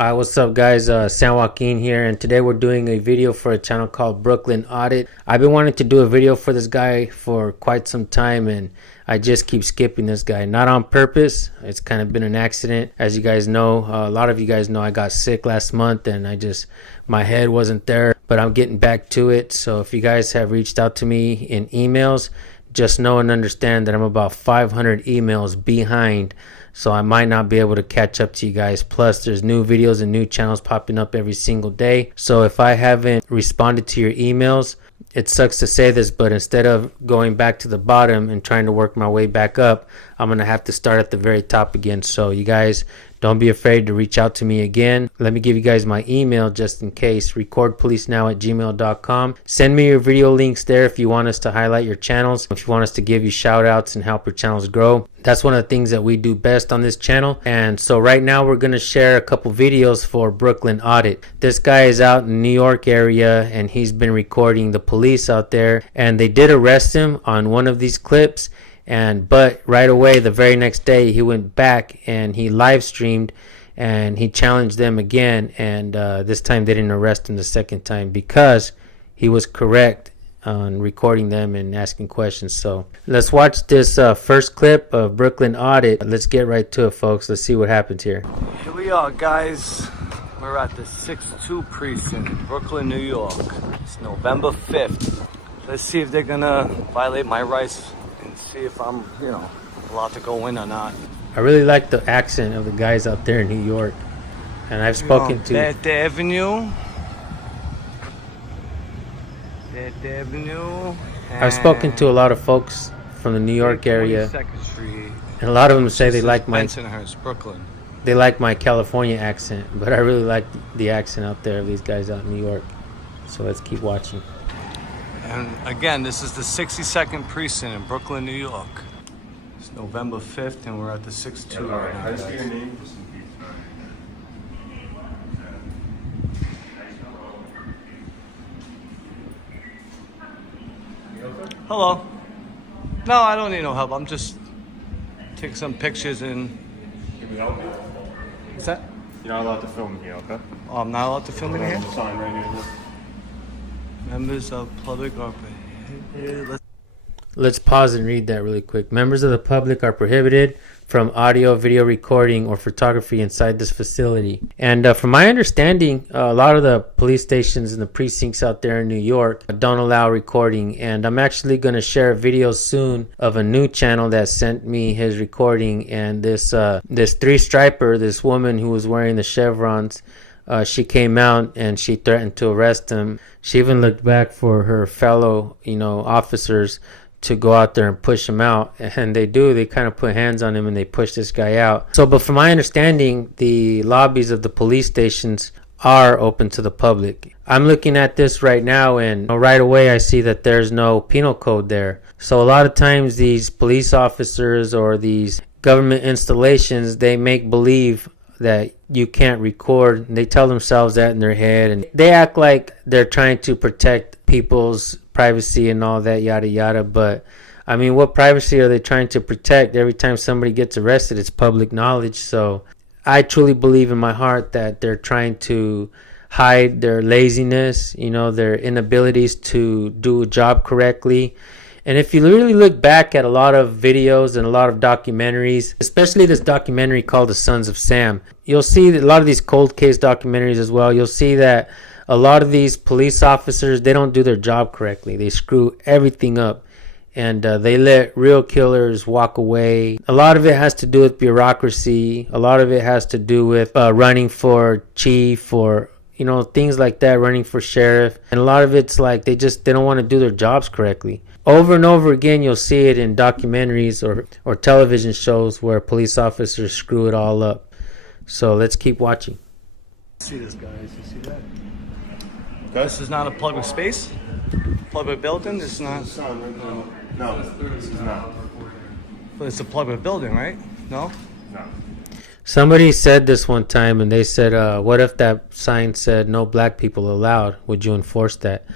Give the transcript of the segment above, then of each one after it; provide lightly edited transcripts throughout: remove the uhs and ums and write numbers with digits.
What's up guys, San Joaquin here, and today we're doing a video for a channel called Brooklyn Audit. I've been wanting to do a video for this guy for quite some time, and I just keep skipping this guy. Not on purpose, it's kind of been an accident. As you guys know, a lot of you guys know I got sick last month and my head wasn't there, but I'm getting back to it. So if you guys have reached out to me in emails, just know and understand that I'm about 500 emails behind. So I might not be able to catch up to you guys. Plus, there's new videos and new channels popping up every single day. So if I haven't responded to your emails, it sucks to say this, but instead of going back to the bottom and trying to work my way back up, I'm going to have to start at the very top again. So you guys, don't be afraid to reach out to me again. Let me give you guys my email just in case. recordpolicenow@gmail.com. Send me your video links there if you want us to highlight your channels. If you want us to give you shout outs and help your channels grow. That's one of the things that we do best on this channel. And so right now we're going to share a couple videos for Brooklyn Audit. This guy is out in the New York area and he's been recording the police out there. And they did arrest him on one of these clips. But right away, the very next day, he went back and he live streamed and he challenged them again. And this time they didn't arrest him the second time because he was correct on recording them and asking questions. So let's watch this first clip of Brooklyn Audit. Let's get right to it, folks. Let's see what happens here. Here we are, guys. We're at the 6-2 precinct, Brooklyn, New York. It's November 5th. Let's see if they're gonna violate my rights and see if I'm, allowed to go in or not. I really like the accent of the guys out there in New York. And I've spoken to... That Avenue. I've spoken to a lot of folks from the New York area. 42nd Street. And a lot of them say they like my... Brooklyn. They like my California accent. But I really like the accent out there of these guys out in New York. So let's keep watching. And again, this is the 62nd precinct in Brooklyn, New York. It's November 5th, and we're at the 6-2 right now. Guys. Your name? Hello. No, I don't need no help. I'm just taking some pictures and... Can we help you? What's that? You're not allowed to film in here, okay? Oh, I'm not allowed to film in here? Sign right here. Members of public are prohibited. Let's pause and read that really quick. Members of the public are prohibited from audio, video recording, or photography inside this facility. And from my understanding, a lot of the police stations and the precincts out there in New York don't allow recording. And I'm actually going to share a video soon of a new channel that sent me his recording. And this three-striper, this woman who was wearing the chevrons, she came out and she threatened to arrest him. She even looked back for her fellow, officers to go out there and push him out. And they do. They kind of put hands on him and they push this guy out. So, but from my understanding, the lobbies of the police stations are open to the public. I'm looking at this right now and right away I see that there's no penal code there. So a lot of times these police officers or these government installations, they make believe that you can't record. They tell themselves that in their head and they act like they're trying to protect people's privacy and all that yada yada. But I mean, what privacy are they trying to protect? Every time somebody gets arrested, it's public knowledge. So I truly believe in my heart that they're trying to hide their laziness, their inabilities to do a job correctly. And if you really look back at a lot of videos and a lot of documentaries, especially this documentary called The Sons of Sam, you'll see that a lot of these cold case documentaries as well, you'll see that a lot of these police officers, they don't do their job correctly. They screw everything up and they let real killers walk away. A lot of it has to do with bureaucracy. A lot of it has to do with running for chief or things like that, running for sheriff. And a lot of it's like they don't want to do their jobs correctly. Over and over again, you'll see it in documentaries or television shows where police officers screw it all up. So let's keep watching. See this, guys. You see that? Okay. This is not a public space? Public building? This is not... No, this is not. But it's a public building, right? No? No. Somebody said this one time and they said, what if that sign said no black people allowed? Would you enforce that?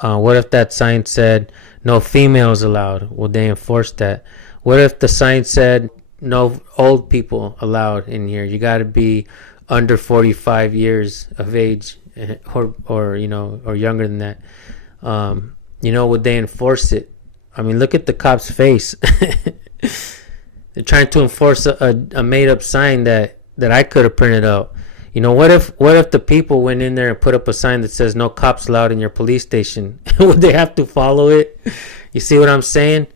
What if that sign said no females allowed? Would they enforce that? What if the sign said no old people allowed in here? You got to be under 45 years of age, or younger than that, would they enforce it? I mean, look at the cop's face. They're trying to enforce a made up sign that I could have printed out. What if the people went in there and put up a sign that says no cops allowed in your police station? Would they have to follow it? You see what I'm saying?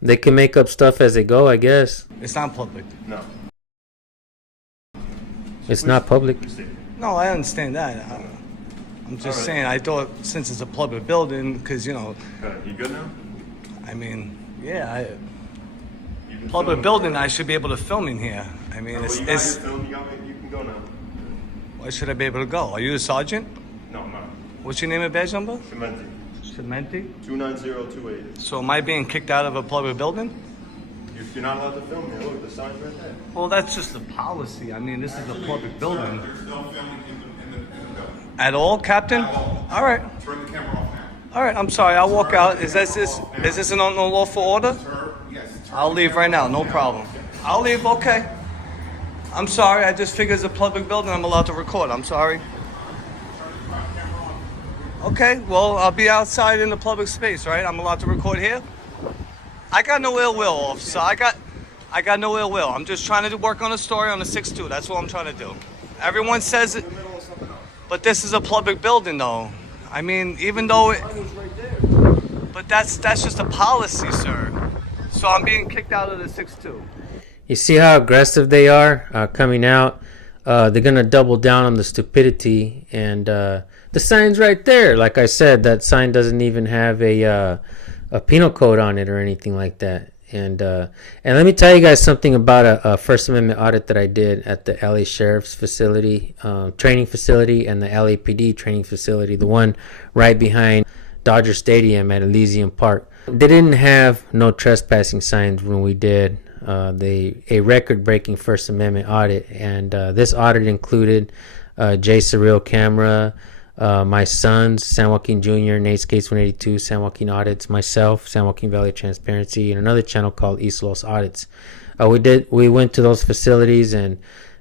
They can make up stuff as they go, I guess. It's not public. No. It's not public. No, I understand that. I'm just saying, I thought since it's a public building, because, You good now? I mean, yeah, public building, I should be able to film in here. I mean, You can go now. Why should I be able to go? Are you a sergeant? No, I'm not. What's your name and badge number? Cementi. Cementi? 29028. So am I being kicked out of a public building? You're not allowed to film here. Look, the sign's right there. Well, that's just the policy. I mean, this is a public building. There's no filming in the building. At all, Captain? All right. Turn the camera off now. All right, I'm sorry. I'll walk out. Is this an unlawful order? Yes. I'll leave right now. No problem. I'll leave. Okay. I'm sorry. I just figured it's a public building. I'm allowed to record. I'm sorry. Okay. Well, I'll be outside in the public space, right? I'm allowed to record here. I got no ill will, officer. I got no ill will. I'm just trying to work on a story on the 6-2. That's what I'm trying to do. Everyone says it, but this is a public building, though. I mean, even though but that's just a policy, sir. So I'm being kicked out of the 6-2. You see how aggressive they are coming out? They're going to double down on the stupidity. And the sign's right there. Like I said, that sign doesn't even have a penal code on it or anything like that. And let me tell you guys something about a First Amendment audit that I did at the LA Sheriff's facility, training facility, and the LAPD training facility, the one right behind Dodger Stadium at Elysian Park. They didn't have no trespassing signs when we did a record-breaking First Amendment audit, and this audit included Jay Surreal camera, my sons, San Joaquin Jr., Nate's Case 182, San Joaquin Audits, myself, San Joaquin Valley Transparency, and another channel called East Los Audits. We went to those facilities, and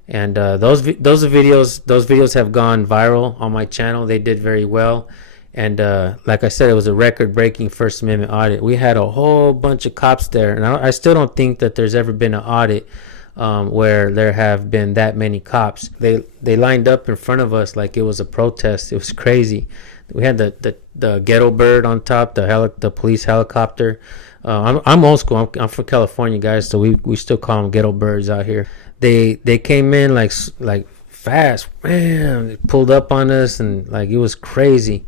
those videos have gone viral on my channel. They did very well. And like I said, it was a record-breaking First Amendment audit. We had a whole bunch of cops there, and I still don't think that there's ever been an audit where there have been that many cops. They lined up in front of us like it was a protest. It was crazy. We had the ghetto bird on top, the police helicopter. I'm old school. I'm from California, guys, so we still call them ghetto birds out here. They came in like fast, man. They pulled up on us, and like it was crazy.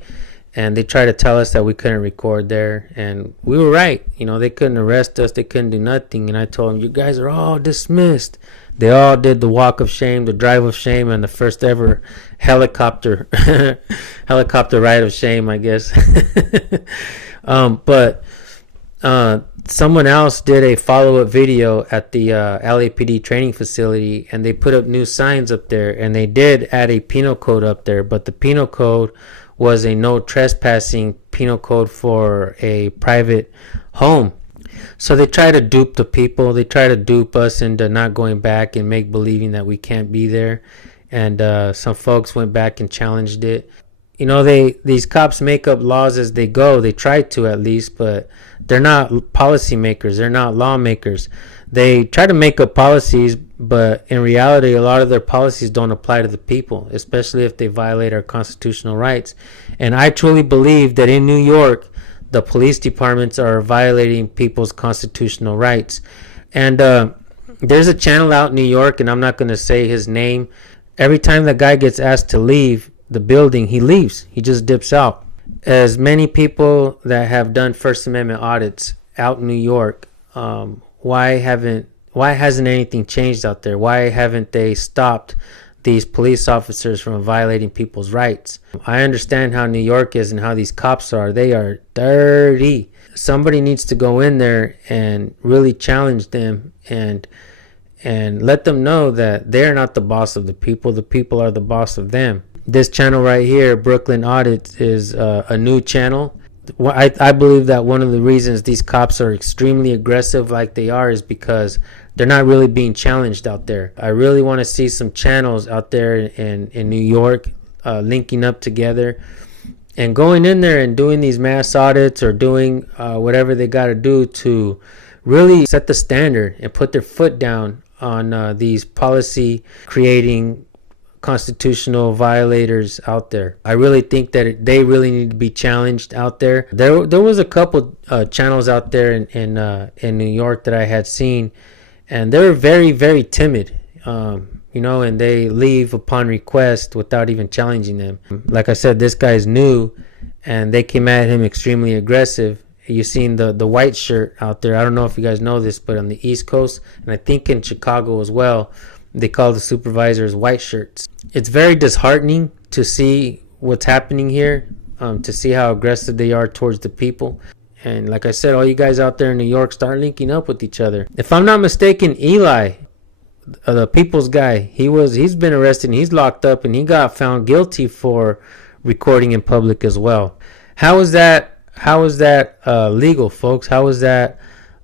And they tried to tell us that we couldn't record there, and we were right. They couldn't arrest us, they couldn't do nothing. And I told them, you guys are all dismissed. They all did the walk of shame, the drive of shame, and the first ever helicopter ride of shame, I guess. But someone else did a follow-up video at the LAPD training facility, and they put up new signs up there, and they did add a penal code up there, but the penal code was a no trespassing penal code for a private home. So they try to dupe the people. They try to dupe us into not going back and make believing that we can't be there. And some folks went back and challenged it. These cops make up laws as they go. They try to, at least, but they're not policymakers. They're not lawmakers. They try to make up policies, but in reality, a lot of their policies don't apply to the people, especially if they violate our constitutional rights. And I truly believe that in New York, the police departments are violating people's constitutional rights. And there's a channel out in New York, and I'm not going to say his name. Every time the guy gets asked to leave the building, he leaves. He just dips out. As many people that have done First Amendment audits out in New York, why hasn't anything changed out there? Why haven't they stopped these police officers from violating people's rights? I understand how New York is and how these cops are. They are dirty. Somebody needs to go in there and really challenge them and let them know that they're not the boss of the people. The people are the boss of them. This channel right here, Brooklyn Audits, is a new channel. I believe that one of the reasons these cops are extremely aggressive like they are is because they're not really being challenged out there. I really want to see some channels out there in New York linking up together and going in there and doing these mass audits or doing whatever they got to do to really set the standard and put their foot down on these policy creating constitutional violators out there. I really think that they really need to be challenged out there. There was a couple channels out there in New York that I had seen, and they were very, very timid. And they leave upon request without even challenging them. Like I said, this guy's new, and they came at him extremely aggressive. You've seen the white shirt out there. I don't know if you guys know this, but on the East Coast, and I think in Chicago as well, they call the supervisors white shirts. It's very disheartening to see what's happening here, to see how aggressive they are towards the people. And like I said, all you guys out there in New York, start linking up with each other. If I'm not mistaken, Eli, the people's guy, he's been arrested and he's locked up, and he got found guilty for recording in public as well. How is that legal, folks? How is that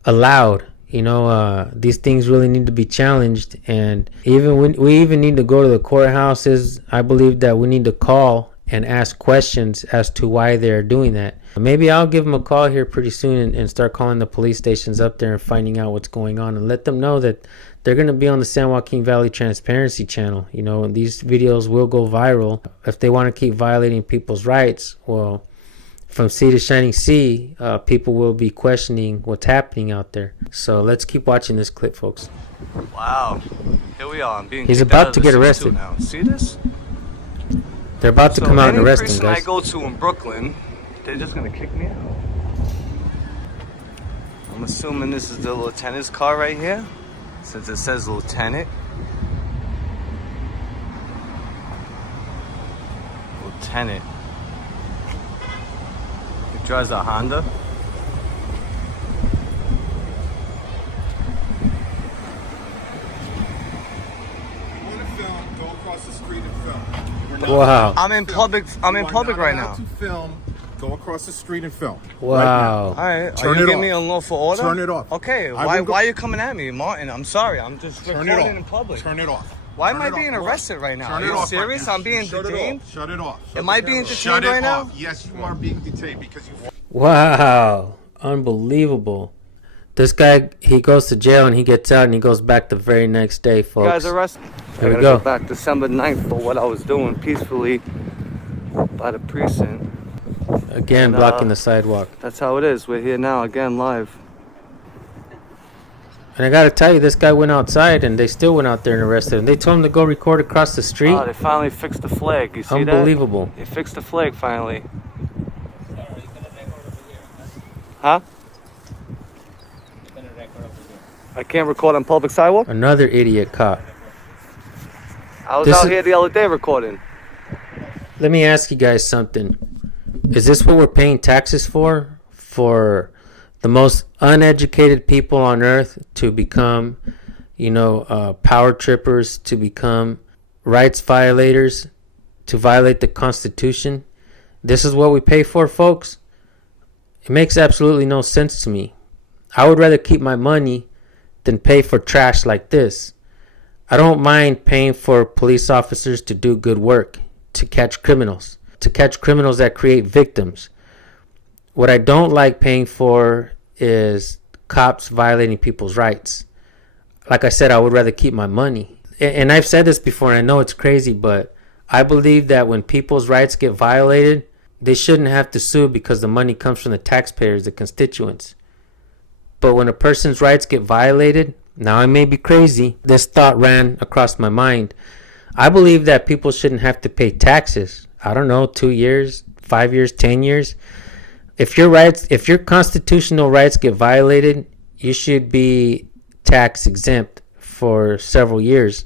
allowed? These things really need to be challenged, and we even need to go to the courthouses. I believe that we need to call and ask questions as to why they're doing that. Maybe I'll give them a call here pretty soon and start calling the police stations up there and finding out what's going on, and let them know that they're going to be on the San Joaquin Valley Transparency Channel. And these videos will go viral. If they want to keep violating people's rights, well, from sea to shining sea, people will be questioning what's happening out there. So let's keep watching this clip, folks. Wow. Here we are. He's about to get arrested now. See this? They're about to come out and arrest him, Any guys. I go to in Brooklyn, they're just going to kick me out. I'm assuming this is the lieutenant's car right here, since it says lieutenant. Lieutenant. He drives a Honda. You want to film, go across the street and film. Wow. I'm in public right now. To film, go across the street and film. Wow. All right. Turn Are you it giving off. me a unlawful order? Turn it off. Okay. I Why will go- are you coming at me, Martin? I'm sorry. I'm just Turn recording it off. in public. Turn it off. Why am Turn I it being off. arrested right now? Turn Are it you off. serious? I'm being Shut detained? It off. Shut it off. Am I being Shut detained it right now? off. Yes, you are being detained because you. Wow. Unbelievable. This guy, he goes to jail and he gets out and he goes back the very next day, folks. You guys arrested. Here we I gotta go. Back December 9th for what I was doing peacefully by the precinct. Again, And, blocking the sidewalk. That's how it is. We're here now again live. And I gotta tell you, this guy went outside and they still went out there and arrested him. They told him to go record across the street. Oh, they finally fixed the flag. You see that? Unbelievable. They fixed the flag finally. Huh? I can't record on public sidewalk? Another idiot cop. I was This out is- here the other day recording. Let me ask you guys something. Is this what we're paying taxes for? For the most uneducated people on earth to become, power trippers, to become rights violators, to violate the Constitution? This is what we pay for, folks? It makes absolutely no sense to me. I would rather keep my money than pay for trash like this. I don't mind paying for police officers to do good work, to catch criminals that create victims. What I don't like paying for is cops violating people's rights. Like I said, I would rather keep my money. And I've said this before, and I know it's crazy, but I believe that when people's rights get violated, they shouldn't have to sue because the money comes from the taxpayers, the constituents. But when a person's rights get violated, now I may be crazy, this thought ran across my mind. I believe that people shouldn't have to pay taxes. I don't know, 2 years, 5 years, 10 years. If your constitutional rights get violated, you should be tax exempt for several years.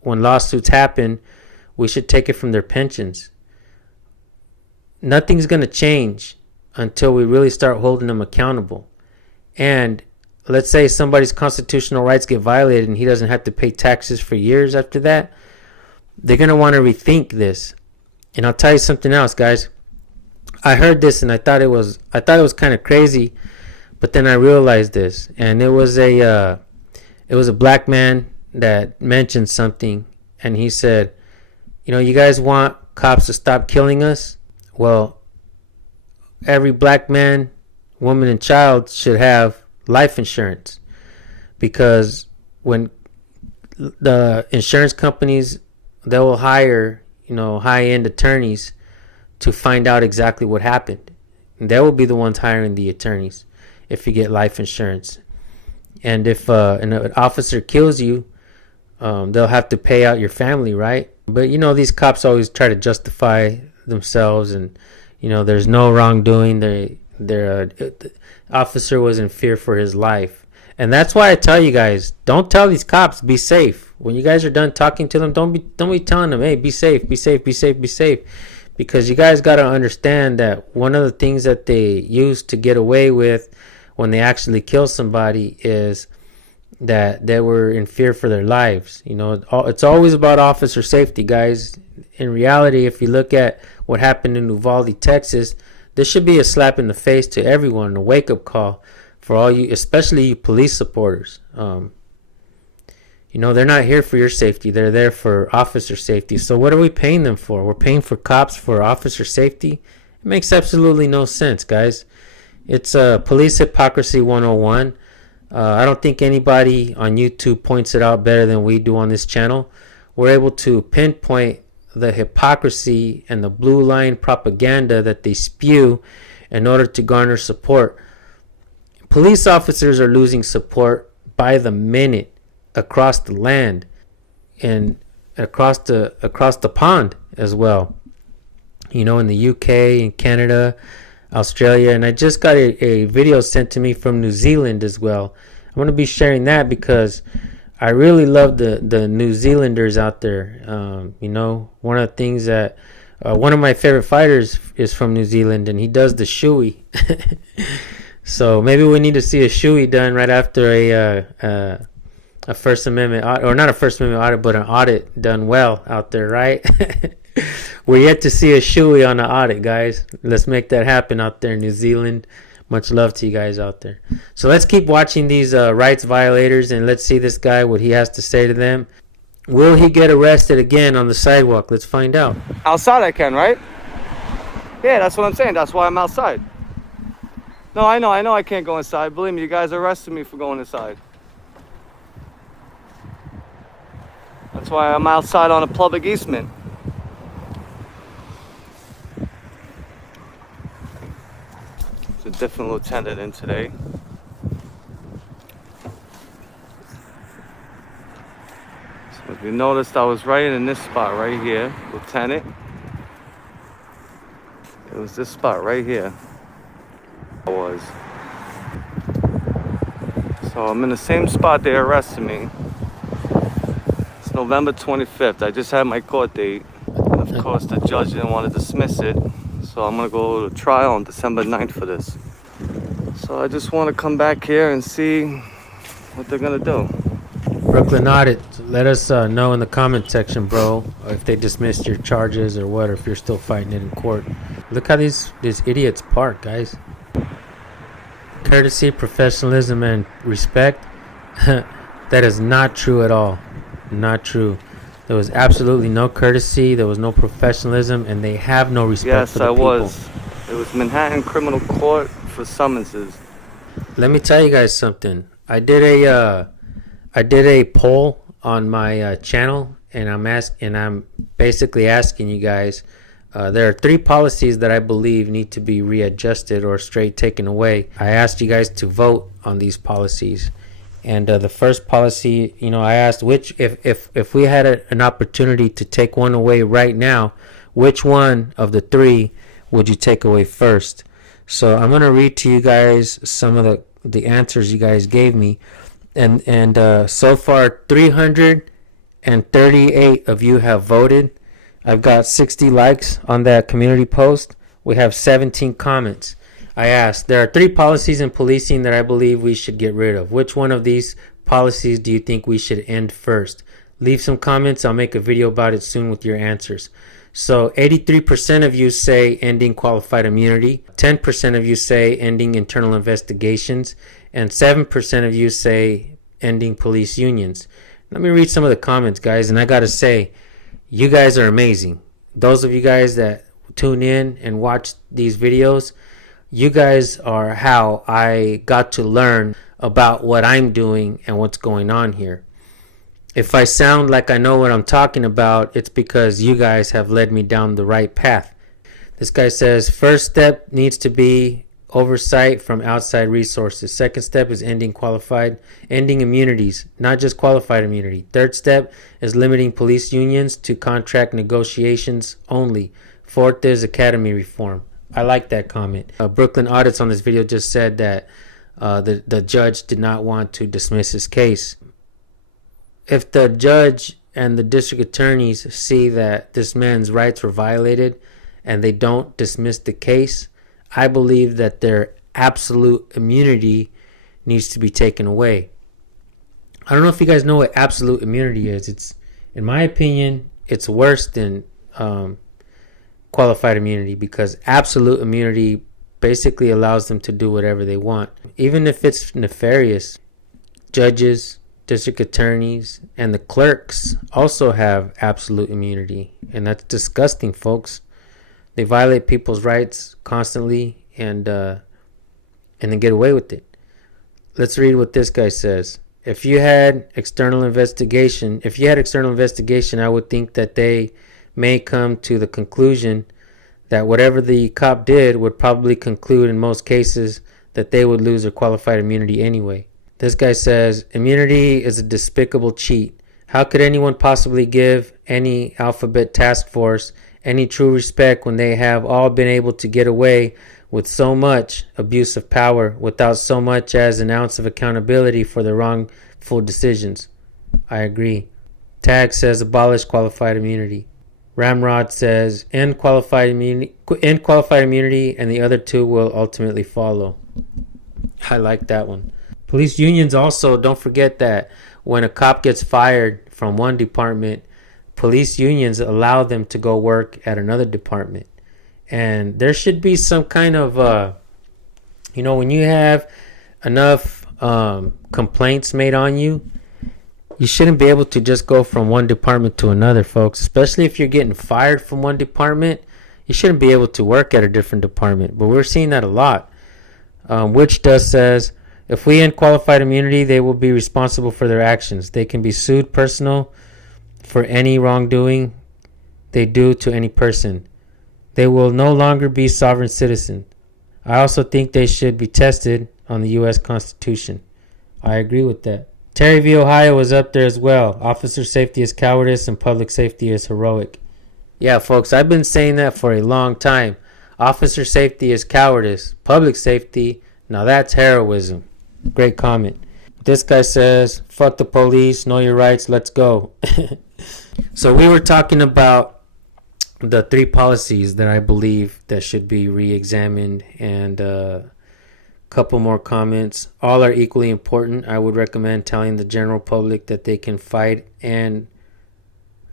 When lawsuits happen, we should take it from their pensions. Nothing's going to change until we really start holding them accountable. And let's say somebody's constitutional rights get violated and he doesn't have to pay taxes for years after that. They're going to want to rethink this. And I'll tell you something else, guys. I heard this and I thought it was kind of crazy, but then I realized this, and it was it was a black man that mentioned something, and he said, you guys want cops to stop killing us? Well, every black man, woman, and child should have life insurance, because when the insurance companies, they will hire, high-end attorneys to find out exactly what happened. And they will be the ones hiring the attorneys if you get life insurance. And if an officer kills you, they'll have to pay out your family, right? But these cops always try to justify themselves, and there's no wrongdoing. The officer was in fear for his life, and that's why I tell you guys, don't tell these cops, be safe. When you guys are done talking to them, don't be telling them, hey, be safe, be safe, be safe, be safe, because you guys got to understand that one of the things that they use to get away with when they actually kill somebody is that they were in fear for their lives. It's always about officer safety, guys. In reality, if you look at what happened in Uvalde, Texas, this should be a slap in the face to everyone, a wake-up call for all you, especially you police supporters. They're not here for your safety. They're there for officer safety. So what are we paying them for? We're paying for cops for officer safety? It makes absolutely no sense, guys. It's police hypocrisy 101. I don't think anybody on YouTube points it out better than we do on this channel. We're able to pinpoint the hypocrisy and the blue line propaganda that they spew in order to garner support. Police officers are losing support by the minute across the land and across the pond as well. In the UK and Canada, Australia, and I just got a video sent to me from New Zealand as well. I'm going to be sharing that because I really love the New Zealanders out there. One of the things that one of my favorite fighters is from New Zealand, and he does the shoey. So maybe we need to see a shoey done right after a First Amendment audit, or not a First Amendment audit, but an audit done well out there, right? We're yet to see a shoey on the audit, guys. Let's make that happen out there in New Zealand. Much love to you guys out there. So let's keep watching these rights violators, and let's see this guy, what he has to say to them. Will he get arrested again on the sidewalk? Let's find out. Outside I can, right? Yeah, that's what I'm saying. That's why I'm outside. No, I know I can't go inside. Believe me, you guys arrested me for going inside. That's why I'm outside on a public easement. A different lieutenant in today. So if you noticed, I was right in this spot right here, Lieutenant. It was this spot right here. I was. So I'm in the same spot they arrested me. It's November 25th. I just had my court date. And of course, the judge didn't want to dismiss it. So I'm going to go to trial on December 9th for this. So I just want to come back here and see what they're going to do. Brooklyn Audit, let us know in the comment section, bro, if they dismissed your charges or what, or if you're still fighting it in court. Look how these idiots park, guys. Courtesy, professionalism, and respect. That is not true at all. Not true. There was absolutely no courtesy, there was no professionalism, and they have no respect for the people. Yes, I was. It was Manhattan Criminal Court for summonses. Let me tell you guys something. I did a poll on my channel, and I'm basically asking you guys. There are 3 policies that I believe need to be readjusted or straight taken away. I asked you guys to vote on these policies. And the first policy, I asked which, if we had an opportunity to take one away right now, which one of the 3 would you take away first? So I'm going to read to you guys some of the answers you guys gave me. And so far, 338 of you have voted. I've got 60 likes on that community post. We have 17 comments. I asked, there are 3 policies in policing that I believe we should get rid of. Which one of these policies do you think we should end first? Leave some comments. I'll make a video about it soon with your answers. So 83% of you say ending qualified immunity. 10% of you say ending internal investigations. And 7% of you say ending police unions. Let me read some of the comments, guys, and I gotta say, you guys are amazing. Those of you guys that tune in and watch these videos, you guys are how I got to learn about what I'm doing and what's going on here. If I sound like I know what I'm talking about, it's because you guys have led me down the right path. This guy says, first step needs to be oversight from outside resources. Second step is ending immunities, not just qualified immunity. Third step is limiting police unions to contract negotiations only. Fourth is academy reform. I like that comment. Brooklyn Audits on this video just said that the judge did not want to dismiss his case. If the judge and the district attorneys see that this man's rights were violated and they don't dismiss the case, I believe that their absolute immunity needs to be taken away. I don't know if you guys know what absolute immunity is. It's, in my opinion, it's worse than qualified immunity, because absolute immunity basically allows them to do whatever they want, even if it's nefarious. Judges, district attorneys, and the clerks also have absolute immunity, and that's disgusting, folks. They violate people's rights constantly and then get away with it. Let's read what this guy says. If you had external investigation, I would think that they may come to the conclusion that whatever the cop did would probably conclude in most cases that they would lose their qualified immunity anyway. This guy says, immunity is a despicable cheat. How could anyone possibly give any alphabet task force any true respect when they have all been able to get away with so much abuse of power without so much as an ounce of accountability for their wrongful decisions? I agree. Tag says abolish qualified immunity. Ramrod says end qualified immunity, and the other two will ultimately follow. I like that one. Police unions also, don't forget that when a cop gets fired from one department, police unions allow them to go work at another department. And there should be some kind of, when you have enough complaints made on you, you shouldn't be able to just go from one department to another, folks. Especially if you're getting fired from one department, you shouldn't be able to work at a different department. But we're seeing that a lot. Which does says, if we end qualified immunity, they will be responsible for their actions. They can be sued personal for any wrongdoing they do to any person. They will no longer be sovereign citizens. I also think they should be tested on the U.S. Constitution. I agree with that. Terry v. Ohio was up there as well. Officer safety is cowardice and public safety is heroic. Yeah, folks, I've been saying that for a long time. Officer safety is cowardice. Public safety, now that's heroism. Great comment. This guy says, fuck the police, know your rights, let's go. So we were talking about the 3 policies that I believe that should be re-examined, and couple more comments. All are equally important. I would recommend telling the general public that they can fight and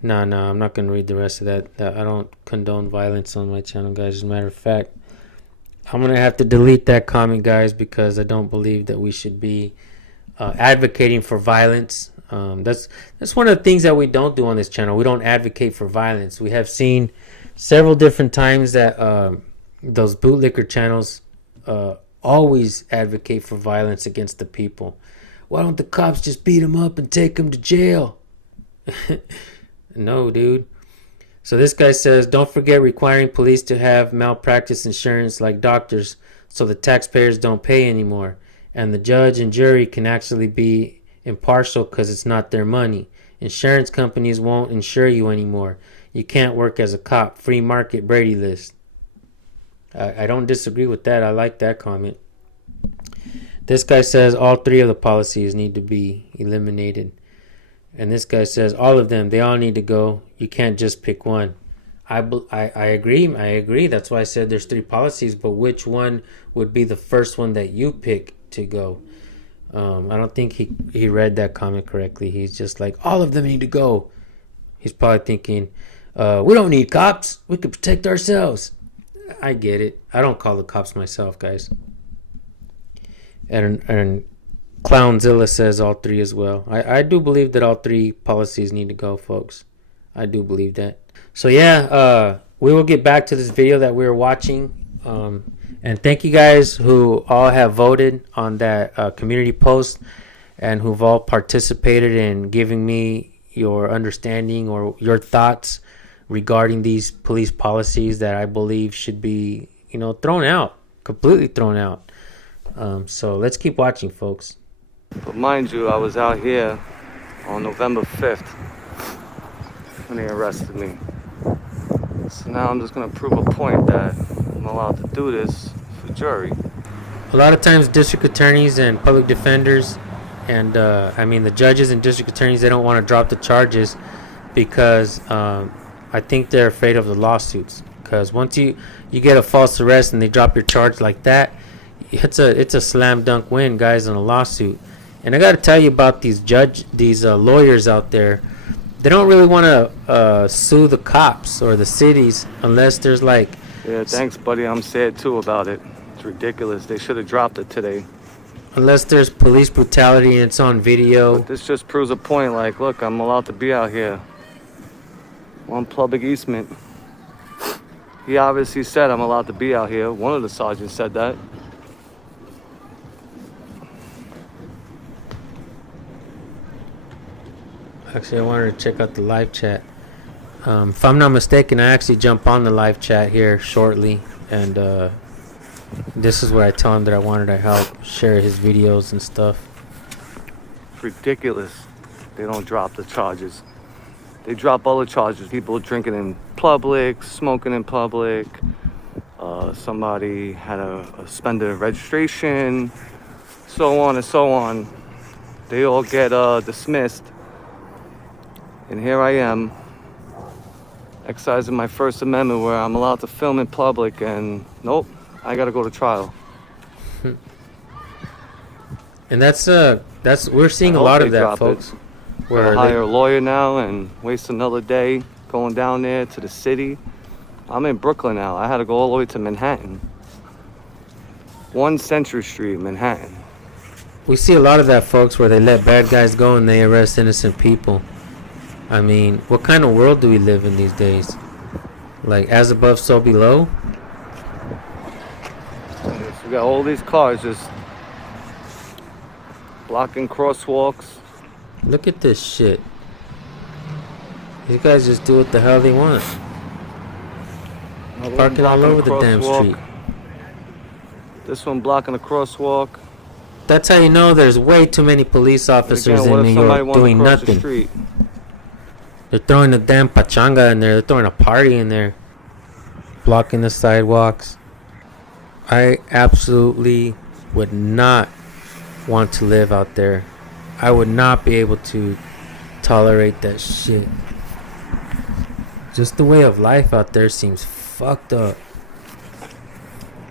no, I'm not going to read the rest of that. I don't condone violence on my channel, guys. As a matter of fact, I'm going to have to delete that comment, guys, because I don't believe that we should be advocating for violence. That's one of the things that we don't do on this channel. We don't advocate for violence. We have seen several different times that those bootlicker channels always advocate for violence against the people. Why don't the cops just beat them up and take them to jail? No, dude. So this guy says, don't forget requiring police to have malpractice insurance like doctors so the taxpayers don't pay anymore. And the judge and jury can actually be impartial because it's not their money. Insurance companies won't insure you anymore. You can't work as a cop. Free market Brady list. I don't disagree with that. I like that comment. This guy says all 3 of the policies need to be eliminated. And this guy says all of them, they all need to go. You can't just pick one. I agree. That's why I said there's 3 policies, but which one would be the first one that you pick to go? I don't think he read that comment correctly. He's just like, all of them need to go. He's probably thinking, we don't need cops. We can protect ourselves. I get it. I don't call the cops myself, guys. And Clownzilla says all three as well. I do believe that all three policies need to go, folks. I do believe that. So yeah, we will get back to this video that we were watching. And thank you guys who all have voted on that community post and who've all participated in giving me your understanding or your thoughts regarding these police policies that I believe should be, thrown out, completely thrown out. So let's keep watching, folks. But mind you, I was out here on November 5th when they arrested me. So now I'm just going to prove a point that I'm allowed to do this for jury. A lot of times district attorneys and public defenders and the judges and district attorneys, they don't want to drop the charges because I think they're afraid of the lawsuits. Because once you get a false arrest and they drop your charge like that, it's a slam dunk win, guys, on a lawsuit. And I got to tell you about these lawyers out there. They don't really want to sue the cops or the cities unless there's like... Yeah, thanks, buddy. I'm sad, too, about it. It's ridiculous. They should have dropped it today. Unless there's police brutality and it's on video. But this just proves a point. Like, look, I'm allowed to be out here on public easement. He obviously said I'm allowed to be out here. One of the sergeants said that. Actually, I wanted to check out the live chat. If I'm not mistaken, I actually jump on the live chat here shortly, and this is what I tell him that I wanted to help share his videos and stuff. It's ridiculous. They don't drop the charges. They drop all the charges. People drinking in public, smoking in public. Somebody had a suspended registration, so on and so on. They all get dismissed. And here I am, exercising my First Amendment where I'm allowed to film in public, and nope, I gotta go to trial. And that's we're seeing a lot of that, folks. Where hire a lawyer now and waste another day going down there to the city. I'm in Brooklyn now. I had to go all the way to Manhattan. 1 Century Street, Manhattan. We see a lot of that, folks, where they let bad guys go and they arrest innocent people. I mean, what kind of world do we live in these days? Like, as above, so below? So we got all these cars just blocking crosswalks. Look at this shit. These guys just do what the hell they want. Parking all over the damn street. This one blocking the crosswalk. That's how you know there's way too many police officers in New York doing nothing. They're throwing a damn pachanga in there. They're throwing a party in there. Blocking the sidewalks. I absolutely would not want to live out there. I would not be able to tolerate that shit. Just the way of life out there seems fucked up.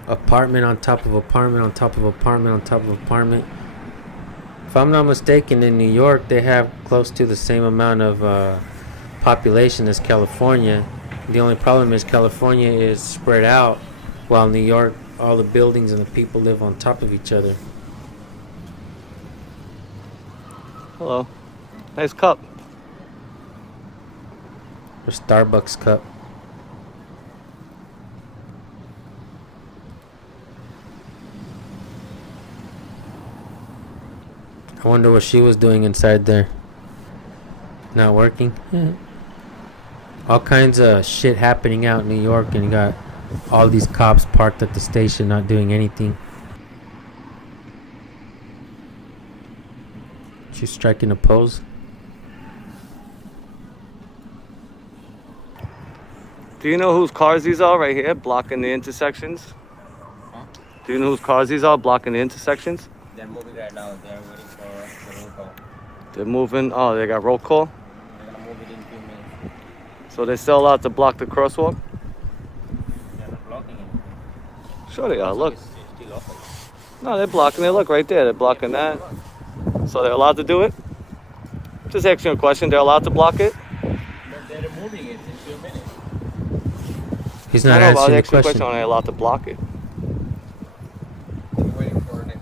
Apartment on top of apartment on top of apartment on top of apartment. If I'm not mistaken, in New York, they have close to the same amount of population as California. The only problem is California is spread out, while New York, all the buildings and the people live on top of each other. Hello. Nice cup. A Starbucks cup. I wonder what she was doing inside there. Not working? Yeah. All kinds of shit happening out in New York, and you got all these cops parked at the station not doing anything. She's striking a pose. Do you know whose cars these are right here, blocking the intersections? Huh? Do you know whose cars these are, blocking the intersections? They're moving right now. They're waiting for the roll call. They're moving. Oh, they got roll call? They're gonna move it in a few minutes. So they're still allowed to block the crosswalk? They're not blocking it. Sure they are, look. It's still open. No, they're blocking it. Look right there. They're blocking that. So they're allowed to do it? Just asking you a question. They're allowed to block it? But they're removing it in a few minutes. He's not I know, but answering I'll the ask you a question. Are they allowed to block it? They're waiting for it.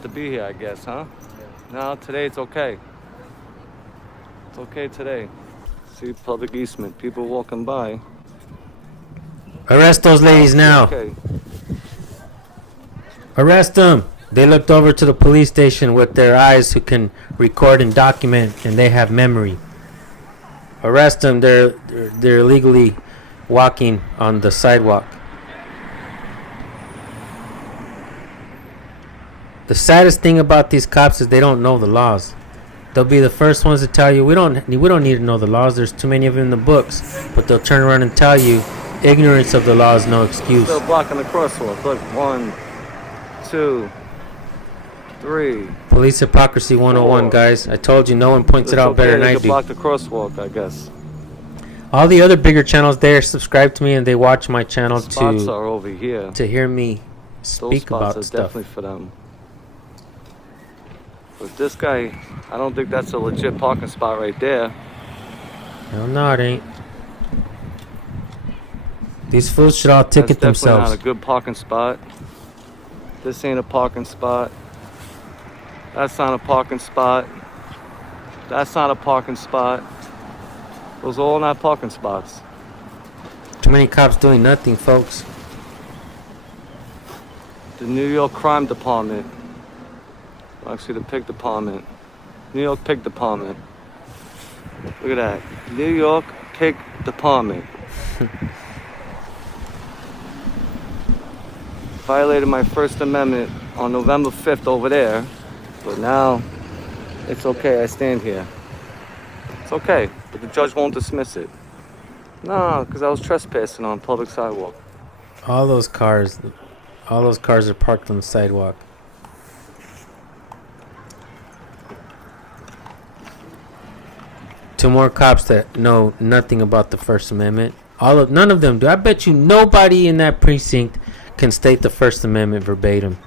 allowed to be here, I guess, huh? No, today it's okay. It's okay today. See public easement, people walking by. Arrest those ladies now. Okay. Arrest them. They looked over to the police station with their eyes who can record and document, and they have memory. Arrest them. They're illegally walking on the sidewalk. The saddest thing about these cops is they don't know the laws. They'll be the first ones to tell you we don't need to know the laws. There's too many of them in the books. But they'll turn around and tell you ignorance of the law is no excuse. Still blocking the crosswalk. Look, 1, 2, 3. Police hypocrisy 101, 4. guys. I told you, no one points it out better than I do. Block the crosswalk, I guess. All the other bigger channels there subscribe to me and they watch my channel Spots are over here. to hear me speak about Those spots are stuff. definitely for them. But this guy, I don't think that's a legit parking spot right there. Hell no, it ain't. These fools should all ticket That's definitely themselves. not a good parking spot. This ain't a parking spot. That's not a parking spot. That's not a parking spot. Those are all not parking spots. Too many cops doing nothing, folks. The New York Crime Department. Actually, the Pig Department. New York Pig Department. Look at that. New York Pig Department. Violated my First Amendment on November 5th over there. But now, it's okay. I stand here. It's okay. But the judge won't dismiss it. No, because I was trespassing on public sidewalk. All those cars are parked on the sidewalk. Two more cops that know nothing about the First Amendment. None of them do. I bet you nobody in that precinct can state the First Amendment verbatim,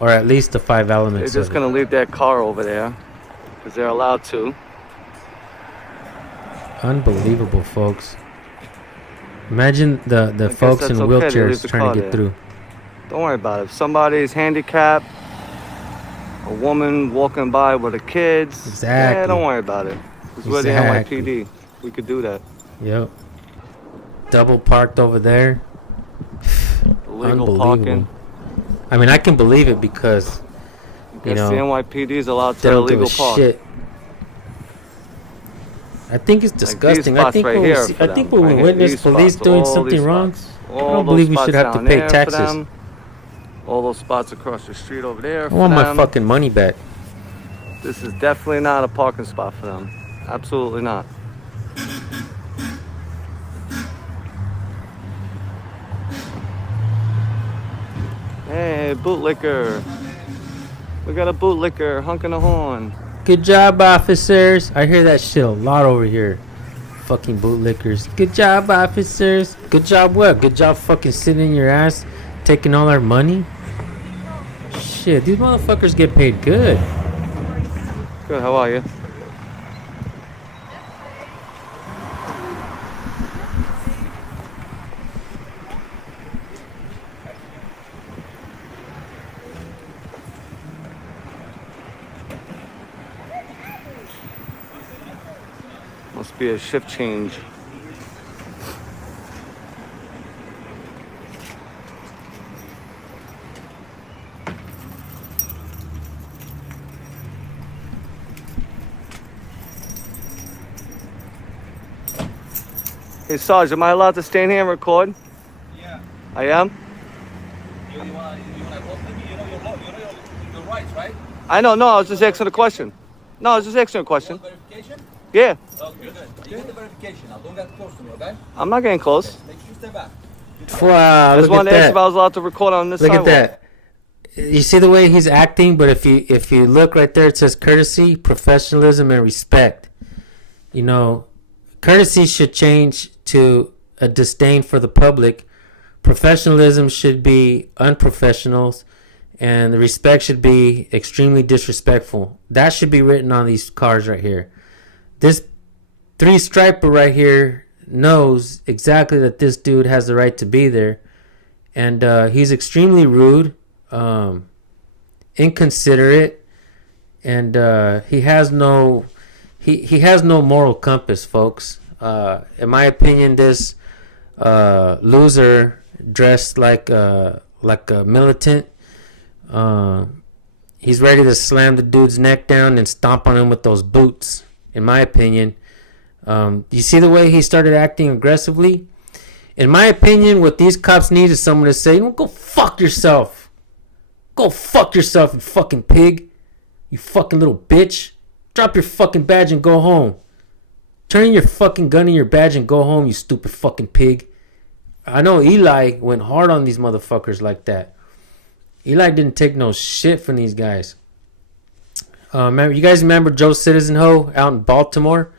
or at least the 5 elements. They're just gonna leave their car over there because they're allowed to. Unbelievable, folks. Imagine the guess folks in that's okay to leave wheelchairs the trying car to get there. through. Don't worry about it. If somebody's handicapped, a woman walking by with her kids, Exactly. yeah, don't worry about it. Because we're the Exactly. NYPD. We could do that. Yep. Double parked over there. Illegal Unbelievable. parking. I mean, I can believe it because, you Guess the know, NYPD is allowed they to don't give illegal a park. shit. I think it's disgusting. I spots think right when here we, see, for I them, think when right we here, witness these police spots, doing all something these wrong, spots. I All don't those believe we spots should have to down pay there for taxes. them. All those spots across the street over there I for want my them. fucking money back. This is definitely not a parking spot for them. Absolutely not. Hey, bootlicker. We got a bootlicker honking the horn. Good job, officers. I hear that shit a lot over here. Fucking bootlickers. Good job, officers. Good job what? Good job fucking sitting in your ass, taking all our money? Shit, these motherfuckers get paid good. Good, how are you? Must be a shift change. Hey Sarge, am I allowed to stay in here and record? Yeah. I am? You wanna talk to me? You know your rights, right? I know, no, I was just asking a question. No, I was just asking a question. Verification? Yeah, Okay, good. You get the verification now. Don't get close to me, okay? I'm not getting close. Make sure you stay back. Wow, I just look at wanted to ask if I that. was allowed to record on this Look at sidewalk. that. You see the way he's acting, but if you look right there, it says courtesy, professionalism, and respect. You know, courtesy should change to a disdain for the public. Professionalism should be unprofessionals, and the respect should be extremely disrespectful. That should be written on these cars right here. This 3-striper right here knows exactly that this dude has the right to be there, and he's extremely rude. inconsiderate, and he has no moral compass, folks. In my opinion, this loser dressed like a militant. He's ready to slam the dude's neck down and stomp on him with those boots. In my opinion, you see the way he started acting aggressively. In my opinion, what these cops need is someone to say, "Go fuck yourself. Go fuck yourself, you fucking pig. You fucking little bitch. Drop your fucking badge and go home. Turn your fucking gun in your badge and go home, you stupid fucking pig." I know Eli went hard on these motherfuckers like that. Eli didn't take no shit from these guys. You guys remember Joe Citizen Ho out in Baltimore?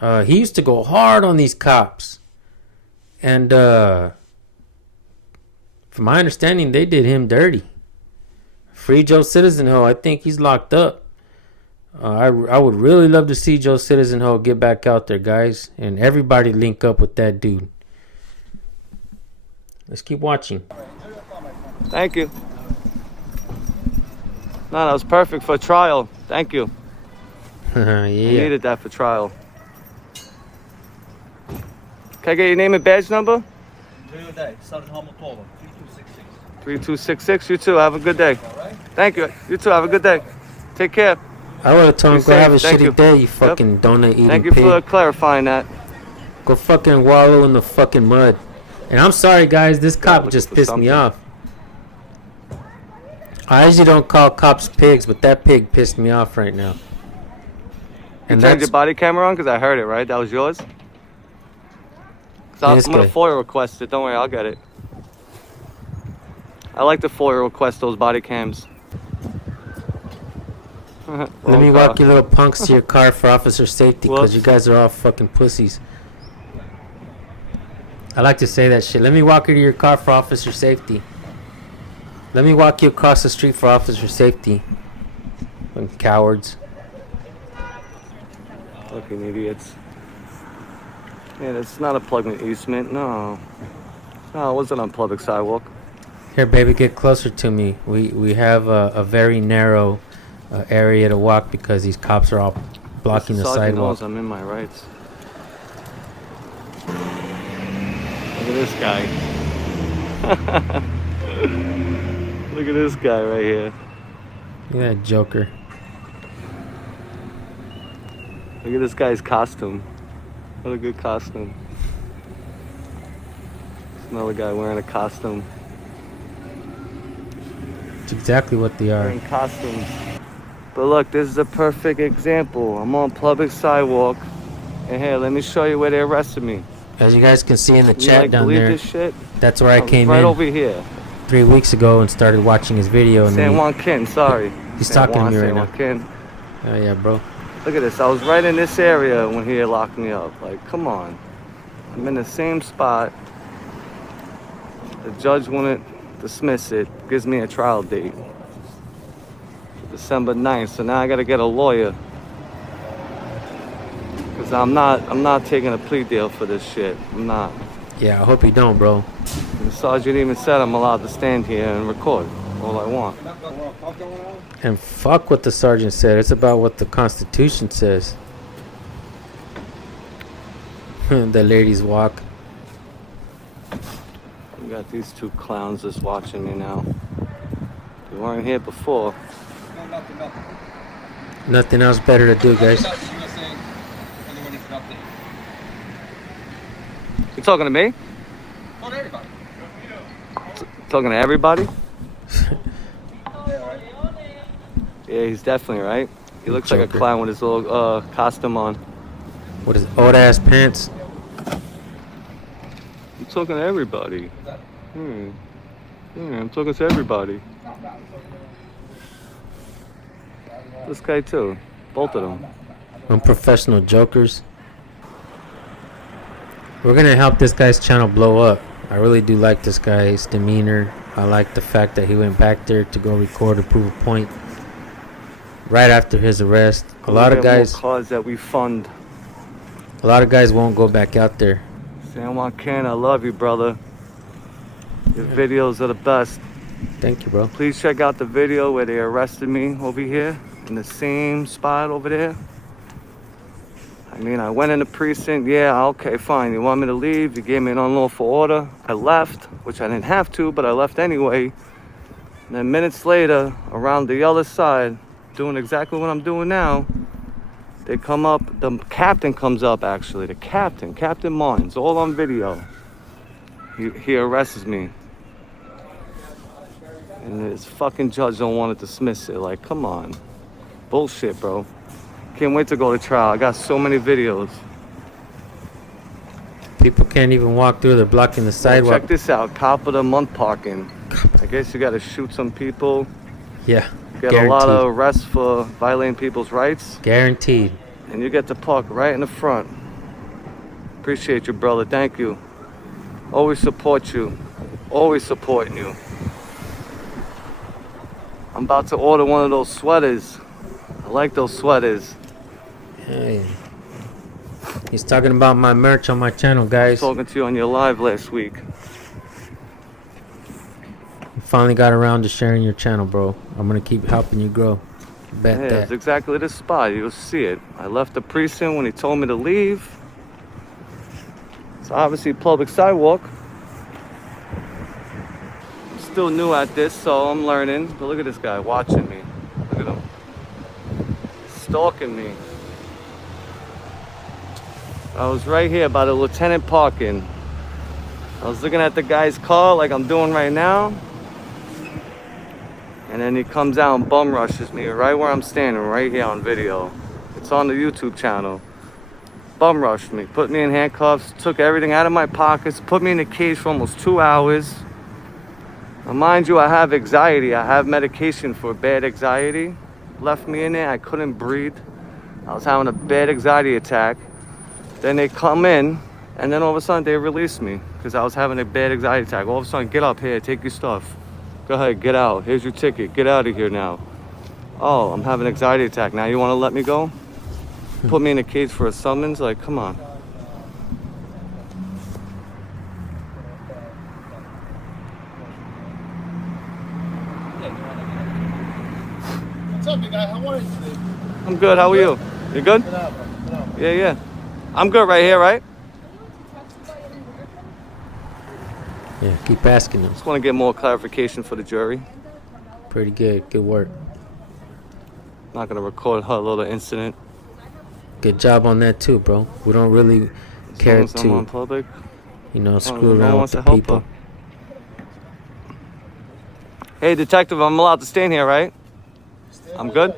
He used to go hard on these cops. And from my understanding, they did him dirty. Free Joe Citizen Ho. I think he's locked up. I would really love to see Joe Citizen Ho get back out there, guys. And everybody link up with that dude. Let's keep watching. Thank you. No, that was perfect for trial. Thank you. Yeah. I needed that for trial. Can I get your name and badge number? 3266. You too. Have a good day. Thank you. You too. Have a good day. Take care. I would have told him, Be go have a safe. Thank shitty you. day, you fucking donut eating Thank you pig. for clarifying that. Go fucking wallow in the fucking mud. And I'm sorry, guys. This cop looking just for pissed something. me off. I usually don't call cops pigs, but that pig pissed me off right now. You And turned that's your body camera on because I heard it, right? That was yours? So This I'm going to guy. FOIA request it. Don't worry, I'll get it. I like to FOIA request those body cams. let me walk you little punks to your car for officer safety, because Whoops. you guys are all fucking pussies. I like to say that shit. Let me walk you to your car for officer safety. Let me walk you across the street for officer safety. Fucking cowards. Fucking idiots. Yeah, that's not a plug-in easement. No. No, it wasn't on public sidewalk. Here, baby, get closer to me. We have a very narrow area to walk because these cops are all blocking the Sergeant sidewalk. knows I'm in my rights. Look at this guy. Look at this guy right here. Look at that joker. Look at this guy's costume. What a good costume. Another guy wearing a costume. It's exactly what they are. Wearing costumes. But look, this is a perfect example. I'm on public sidewalk. And here, let me show you where they arrested me. As you guys can see in the You chat like down believe there, this shit? that's where I was came right in over here. 3 weeks ago and started watching his video. And San then Juan Kin, sorry. He's San talking to me right San now. Juan Kin. Oh yeah, bro. Look at this. I was right in this area when he had locked me up. Like, come on. I'm in the same spot. The judge wouldn't dismiss it. Gives me a trial date. December 9th. So now I gotta get a lawyer. Cause I'm not taking a plea deal for this shit. I'm not. Yeah, I hope you don't, bro. The sergeant even said I'm allowed to stand here and record all I want. And fuck what the sergeant said. It's about what the Constitution says. The ladies walk. We got these two clowns just watching me now. They weren't here before. Nothing else better to do, guys. You talking to me? Talking to everybody? Yeah, he's definitely right. He looks like a Joker. clown with his little costume on. What is old ass pants? I'm talking to everybody. Yeah, I'm talking to everybody. This guy too. Both of them. Unprofessional jokers. We're gonna help this guy's channel blow up. I really do like this guy's demeanor. I like the fact that he went back there to go record or prove a point right after his arrest. A lot of We have guys, more cause that we fund. won't go back out there. San Juan Kin, I love you, brother. Your videos are the best. Thank you, bro. Please check out the video where they arrested me over here in the same spot over there. I mean, I went in the precinct. Yeah, okay, fine. You want me to leave? You gave me an unlawful order. I left, which I didn't have to, but I left anyway. And then minutes later, around the other side, doing exactly what I'm doing now, they come up. The captain comes up, actually. The captain, Captain Martin's all on video. He arrests me. And this fucking judge don't want to dismiss it. Like, come on. Bullshit, bro. Can't wait to go to trial. I got so many videos. People can't even walk through. They're blocking the sidewalk. Check this out. Cop of the month parking. I guess you got to shoot some people. Yeah. Get guaranteed. a lot of arrests for violating people's rights. Guaranteed. And you get to park right in the front. Appreciate you, brother. Thank you. Always support you. Always supporting you. I'm about to order one of those sweaters. I like those sweaters. Hey. He's talking about my merch on my channel, guys. Talking to you on your live last week. Finally got around to sharing your channel, bro. I'm gonna keep helping you grow. Bet Yeah, that. it's exactly the spot. You'll see it. I left the precinct when he told me to leave. It's obviously public sidewalk. I'm still new at this, so I'm learning. But look at this guy watching me. Look at him. Stalking me. I was right here by the lieutenant parking. I was looking at the guy's car like I'm doing right now. And then he comes out and bum rushes me right where I'm standing, right here on video. It's on the YouTube channel. Bum rushed me, put me in handcuffs, took everything out of my pockets, put me in a cage for almost 2 hours. Now, mind you, I have anxiety. I have medication for bad anxiety. Left me in there, I couldn't breathe. I was having a bad anxiety attack. Then they come in, and then all of a sudden they release me because I was having a bad anxiety attack. All of a sudden, get up here, take your stuff. Go ahead, get out. Here's your ticket. Get out of here now. Oh, I'm having an anxiety attack. Now you want to let me go? Put me in a cage for a summons? Like, come on. What's up, big guy? How are you today? I'm good. How are you? You good? Yeah, yeah. I'm good right here, right? Yeah, keep asking them. Just want to get more clarification for the jury. Pretty good. Good work. Not going to record her little incident. Good job on that too, bro. We don't really care As long as I'm on to, public. screw No one around with wants the to help people. her. Hey, detective, I'm allowed to stay in here, right? I'm good?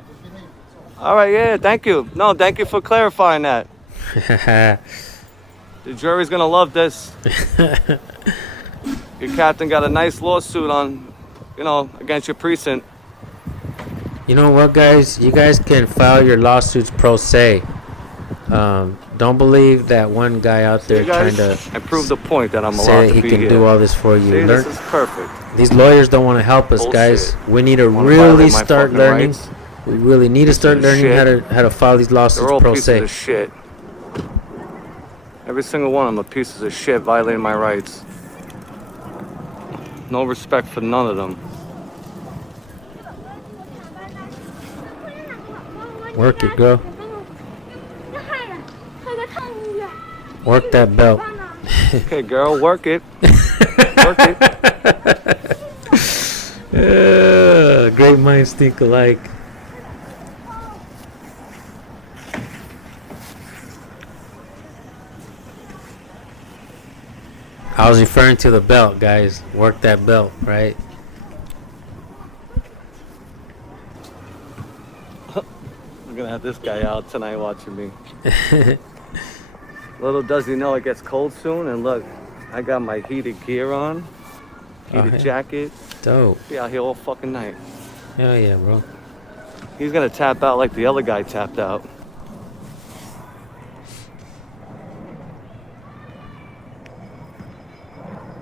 All right, yeah, thank you. No, thank you for clarifying that. The jury's going to love this. Your captain got a nice lawsuit on, against your precinct. You know what, guys? You guys can file your lawsuits pro se. Don't believe that one guy out there You guys, trying to I proved the point that I'm allowed say to that he be can here. do all this for you. See, Learn. this is perfect. These lawyers don't want to help us, Bullshit. guys. We need to Wanna really violate my start fucking learning. rights? We really need to Pieces start of learning shit. how to file these lawsuits They're all pro pieces se. of shit. Every single one of them are pieces of shit violating my rights. No respect for none of them. Work it, girl. Work that belt. Okay, girl, work it. Work it. Great minds think alike. I was referring to the belt, guys. Work that belt, right? I'm gonna have this guy out tonight watching me. Little does he know it gets cold soon, and look, I got my heated gear on, heated yeah. jacket. Dope. Be out here all fucking night. Hell yeah, bro. He's gonna tap out like the other guy tapped out.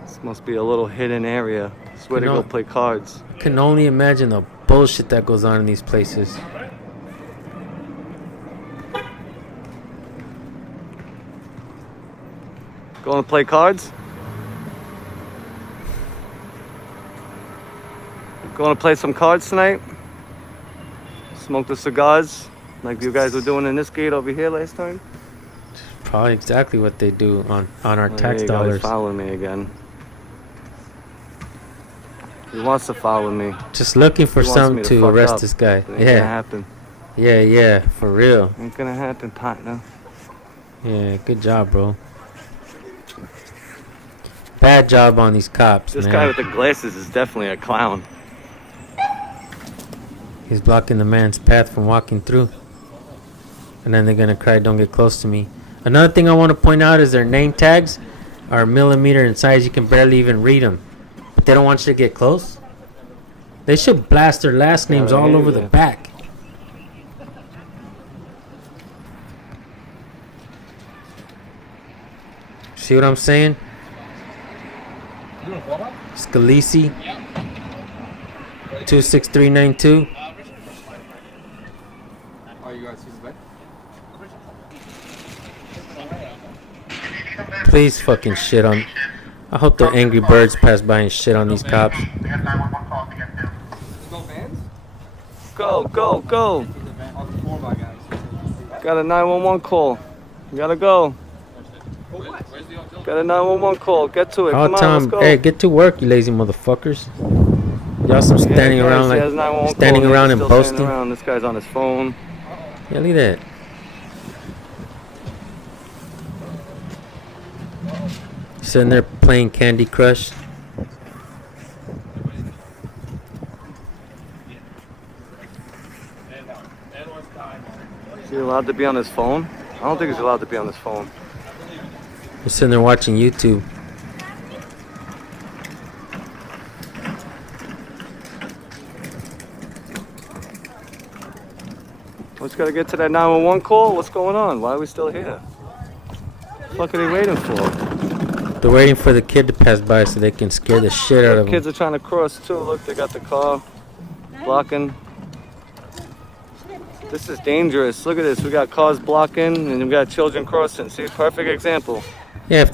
This must be a little hidden area. It's where to go play cards. Can only imagine the bullshit that goes on in these places. Going to play cards? Going to play some cards tonight? Smoke the cigars like you guys were doing in this gate over here last time? Probably exactly what they do on our tax You dollars. guys following me again. He wants to follow me. Just looking for He wants me something to to fuck arrest up. this guy. It ain't gonna Yeah, happen. yeah, for real. Ain't gonna happen, partner. Yeah, good job, bro. Bad job on these cops, This man. guy with the glasses is definitely a clown. He's blocking the man's path from walking through. And then they're gonna cry, "Don't get close to me." Another thing I want to point out is their name tags are millimeter in size. You can barely even read them. But they don't want you to get close. They should blast their last names all over the back. See what I'm saying? Scalisi 26392. Oh, you guys see the bed? Please fucking shit on. I hope the Angry Birds pass by and shit on these cops. There's no vans? Go, go, go. Oh, the 4x guys. Got a 911 call. You gotta go. Got a 911 call. Get to it. All Come on, time, let's go. hey, get to work, you lazy motherfuckers. Y'all some standing Yeah, around guys, he has 911 like standing call, around he's and still standing boasting. around. This guy's on his phone. Yeah, look at that. Sitting there playing Candy Crush. Is he allowed to be on his phone? I don't think he's allowed to be on his phone. He's sitting there watching YouTube. Let's gotta get to that 911 call. What's going on? Why are we still here? What the fuck are they waiting for? They're waiting for the kid to pass by so they can scare the shit out of Kids him. are trying to cross too. Look, they got the car blocking. This is dangerous. Look at this. We got cars blocking and we got children crossing. See, perfect example. Yeah, if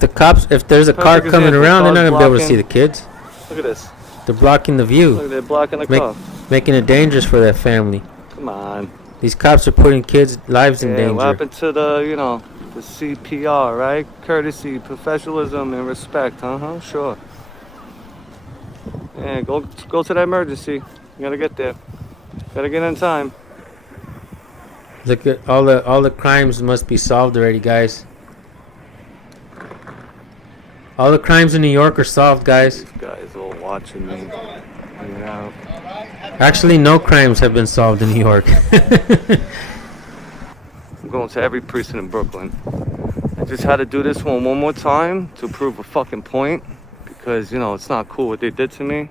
there's a car Perfect coming example. around, they're not Cars gonna be able to blocking. see the kids. Look at this. They're blocking the Look, view, they're blocking the car. making it dangerous for that family. Come on. These cops are putting kids' lives in Yeah, danger. what happened to the, the CPR, right? Courtesy, professionalism, and respect, sure. Yeah, go to that emergency. You gotta get there. Gotta get in time. Look at all the crimes must be solved already, guys. All the crimes in New York are solved, guys. These guys all watching me. Hanging out. Actually, no crimes have been solved in New York. I'm going to every precinct in Brooklyn. I just had to do this one more time to prove a fucking point. Because, it's not cool what they did to me.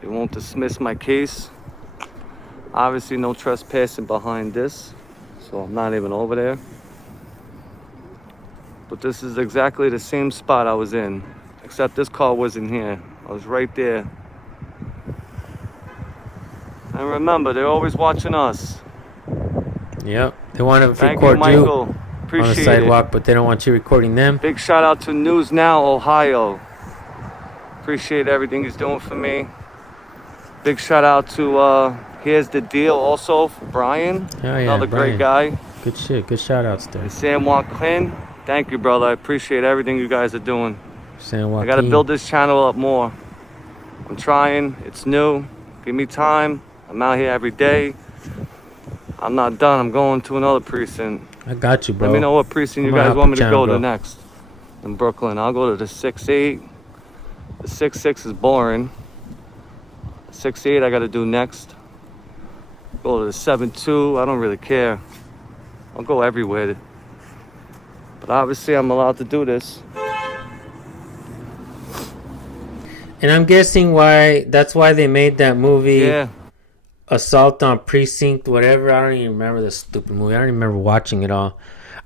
They won't dismiss my case. Obviously, no trespassing behind this. So I'm not even over there. But this is exactly the same spot I was in. Except this car wasn't here. I was right there. And remember, they're always watching us. Yep. They want to Thank you, record you Michael. on Appreciate the it. sidewalk, but they don't want you recording them. Big shout out to News Now, Ohio. Appreciate everything he's doing for me. Big shout out to Here's the Deal also for Brian. Oh, yeah, Another Brian. great guy. Good shit. Good shout outs there. And San Joaquin. Thank you, brother. I appreciate everything you guys are doing. San Joaquin. I gotta build this channel up more. I'm trying. It's new. Give me time. I'm out here every day. I'm not done. I'm going to another precinct. I got you, bro. Let me know what precinct you I'm gonna guys help want me the to channel, go to bro. next in Brooklyn. I'll go to the 6-8. The 6-6 is boring. 6-8 I gotta do next. Go to the 7-2. I don't really care. I'll go everywhere. But obviously I'm allowed to do this. And I'm guessing that's why they made that movie. Yeah. Assault on Precinct, whatever. I don't even remember the stupid movie. I don't even remember watching it all.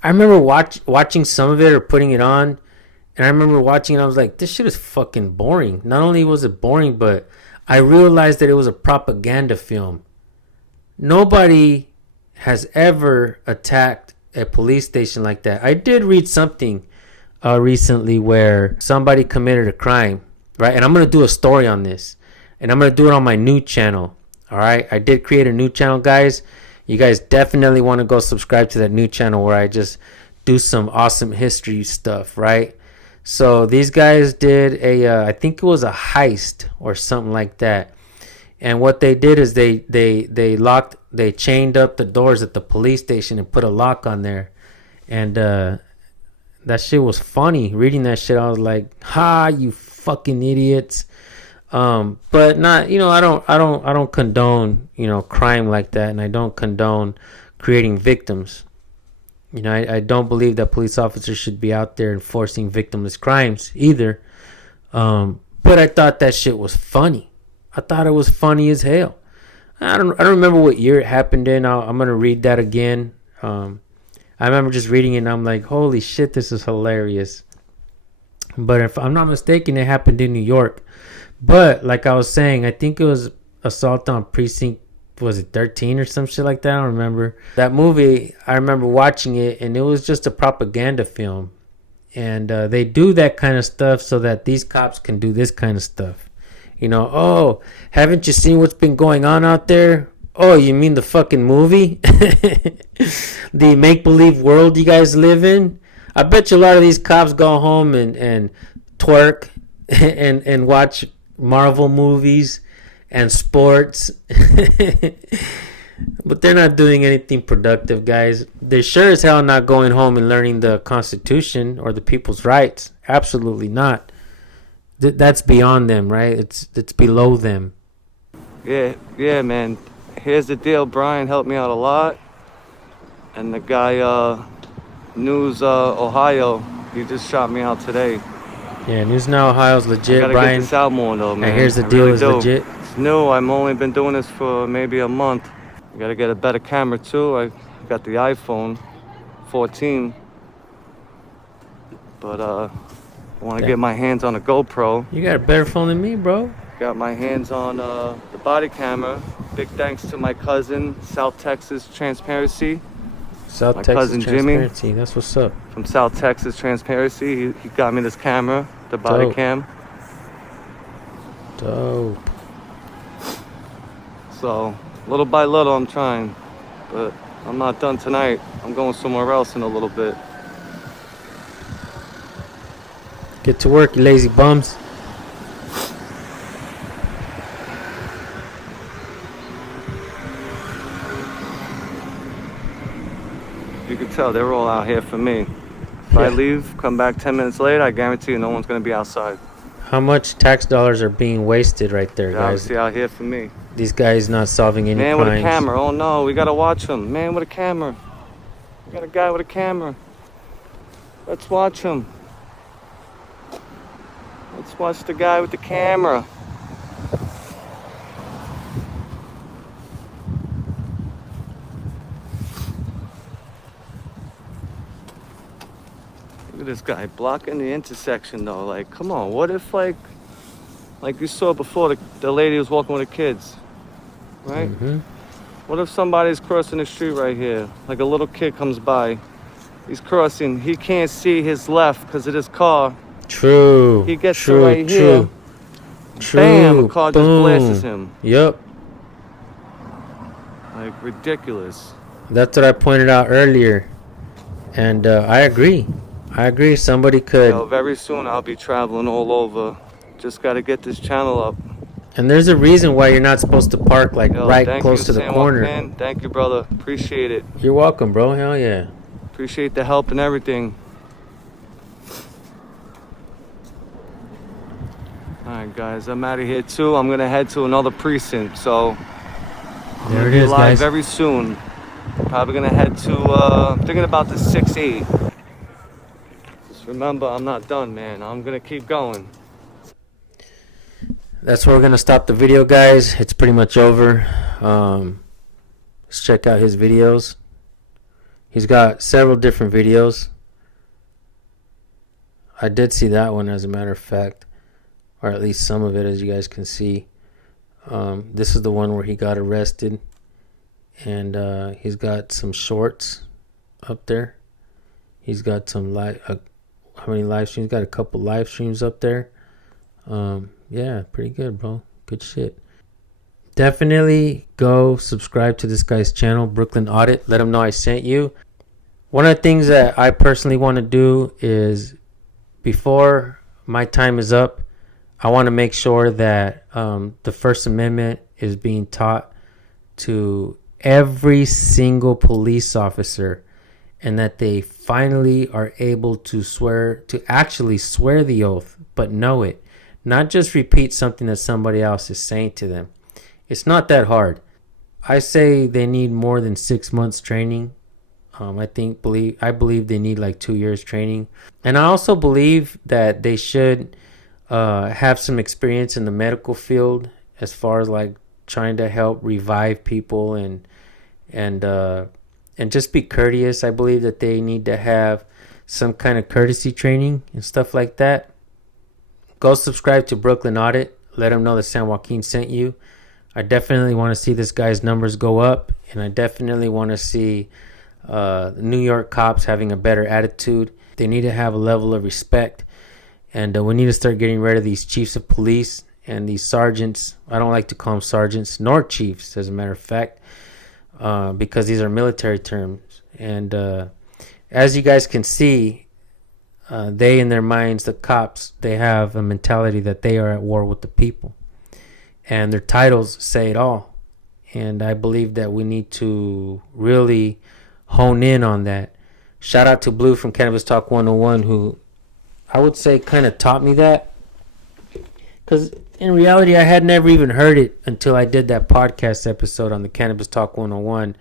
I remember watching some of it or putting it on, and I remember watching it. I was like, this shit is fucking boring. Not only was it boring, but I realized that it was a propaganda film. Nobody has ever attacked a police station like that. I did read something recently where somebody committed a crime, right? And I'm going to do a story on this. and I'm going to do it on my new channel. All right, I did create a new channel, guys. You guys definitely want to go subscribe to that new channel where I just do some awesome history stuff, right? So these guys did I think it was a heist or something like that. And what they did is they chained up the doors at the police station and put a lock on there. And that shit was funny. Reading that shit, I was like, "Ha, you fucking idiots!" But not, I don't condone, crime like that, and I don't condone creating victims. I don't believe that police officers should be out there enforcing victimless crimes either. But I thought that shit was funny. I thought it was funny as hell. I don't remember what year it happened in. I'm gonna read that again. I remember just reading it and I'm like, holy shit, this is hilarious. But if I'm not mistaken, it happened in New York. But like I was saying, I think it was assault on precinct, was it 13 or some shit like that? I don't remember. That movie, I remember watching it, and it was just a propaganda film. And they do that kind of stuff so that these cops can do this kind of stuff. Oh, haven't you seen what's been going on out there? Oh, you mean the fucking movie? The make-believe world you guys live in? I bet you a lot of these cops go home and twerk and watch Marvel movies and sports. But they're not doing anything productive, guys. They're sure as hell not going home and learning the Constitution or the people's rights. Absolutely not. That's beyond them, right? It's below them. Yeah, man. Here's the deal. Brian helped me out a lot. And the guy, News Ohio, he just shot me out today. Yeah, News Now Ohio's legit, I gotta Brian. get this out more, though, man. And here's the deal, is legit. It's new. I've only been doing this for maybe a month. I gotta get a better camera, too. I got the iPhone 14. But, I want to get my hands on a GoPro. You got a better phone than me, bro. Got my hands on the body camera. Big thanks to my cousin, South Texas Transparency. South My Texas cousin Transparency. Jimmie. That's what's up. From South Texas Transparency. He got me this camera, the body Dope. cam. Dope. So, little by little, I'm trying. But I'm not done tonight. I'm going somewhere else in a little bit. Get to work, you lazy bums. You can tell they're all out here for me. If I leave, come back 10 minutes late, I guarantee you no one's going to be outside. How much tax dollars are being wasted right there, They're guys? obviously out here for me. These guys not solving any Man crimes. with a camera. Oh no, we got to watch him. Man with a camera. We got a guy with a camera. Let's watch him. Let's watch the guy with the camera. Look at this guy blocking the intersection though. Like, come on, what if like you saw before, the lady was walking with her kids, right? Mm-hmm. What if somebody's crossing the street right here? Like a little kid comes by. He's crossing. He can't see his left because of this car. True. He gets true, to right true, here. True. Bam, a car just Boom. blasts him. Yep. Like, ridiculous. That's what I pointed out earlier. And I agree. Somebody could. Yo, very soon I'll be traveling all over. Just got to get this channel up. And there's a reason why you're not supposed to park like Yo, right thank close you, to the Sam corner. Man. Thank you, brother. Appreciate it. You're welcome, bro. Hell yeah. Appreciate the help and everything. Alright guys, I'm out of here too. I'm gonna head to another precinct, so I'm There gonna it be is, live guys. very soon. Probably gonna head to I'm thinking about the 6E. Just remember, I'm not done, man. I'm gonna keep going. That's where we're gonna stop the video, guys. It's pretty much over. Let's check out his videos. He's got several different videos. I did see that one, as a matter of fact, or at least some of it, as you guys can see. This is the one where he got arrested, and he's got some shorts up there. He's got some live. How many live streams? Got a couple live streams up there. Yeah, pretty good, bro. Good shit. Definitely go subscribe to this guy's channel, Brooklyn Audit. Let him know I sent you. One of the things that I personally want to do is, before my time is up, I want to make sure that the First Amendment is being taught to every single police officer, and that they finally are able to actually swear the oath, but know it. Not just repeat something that somebody else is saying to them. It's not that hard. I say they need more than 6 months training. I believe they need like 2 years training. And I also believe that they should have some experience in the medical field, as far as like trying to help revive people and just be courteous. I believe that they need to have some kind of courtesy training and stuff like that. Go subscribe to Brooklyn Audit. Let them know that San Joaquin sent you. I definitely want to see this guy's numbers go up, and I definitely want to see New York cops having a better attitude. They need to have a level of respect, and we need to start getting rid of these chiefs of police and these sergeants. I don't like to call them sergeants nor chiefs, as a matter of fact, because these are military terms. And as you guys can see, they, in their minds, the cops, they have a mentality that they are at war with the people, and their titles say it all. And I believe that we need to really hone in on that. Shout out to Blue from Cannabis Talk 101, who I would say kind of taught me that, because in reality I had never even heard it until I did that podcast episode on the Cannabis Talk 101.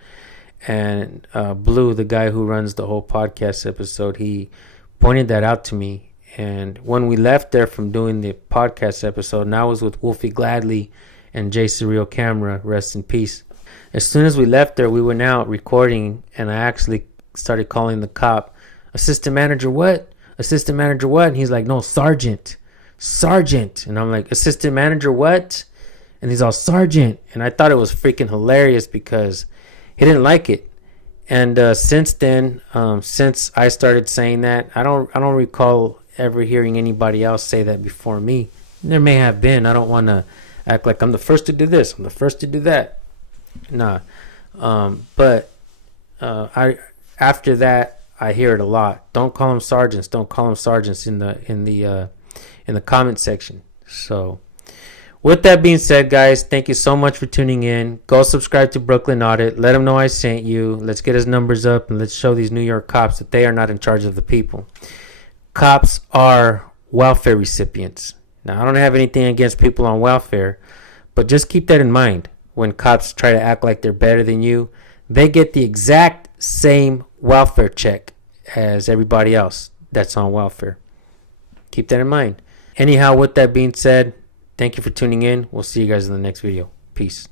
And Blue, the guy who runs the whole podcast episode, he pointed that out to me. And when we left there from doing the podcast episode, and I was with Wolfie Gladly and Jay Surreal Camera, rest in peace. As soon as we left there, we went out recording, and I actually started calling the cop, "Assistant manager what? Assistant manager what?" And he's like, "No, sergeant. Sergeant." And I'm like, "Assistant manager what?" And he's all, "Sergeant." And I thought it was freaking hilarious because he didn't like it. And since then, since I started saying that, I don't recall ever hearing anybody else say that before me. There may have been. I don't want to act like I'm the first to do this, I'm the first to do that. Nah. But after that, I hear it a lot. Don't call them sergeants. Don't call them sergeants in the comment section. So, with that being said, guys, thank you so much for tuning in. Go subscribe to Brooklyn Audit. Let them know I sent you. Let's get his numbers up, and let's show these New York cops that they are not in charge of the people. Cops are welfare recipients. Now, I don't have anything against people on welfare, but just keep that in mind. When cops try to act like they're better than you, they get the exact same welfare check as everybody else that's on welfare. Keep that in mind. Anyhow, with that being said, thank you for tuning in. We'll see you guys in the next video. Peace.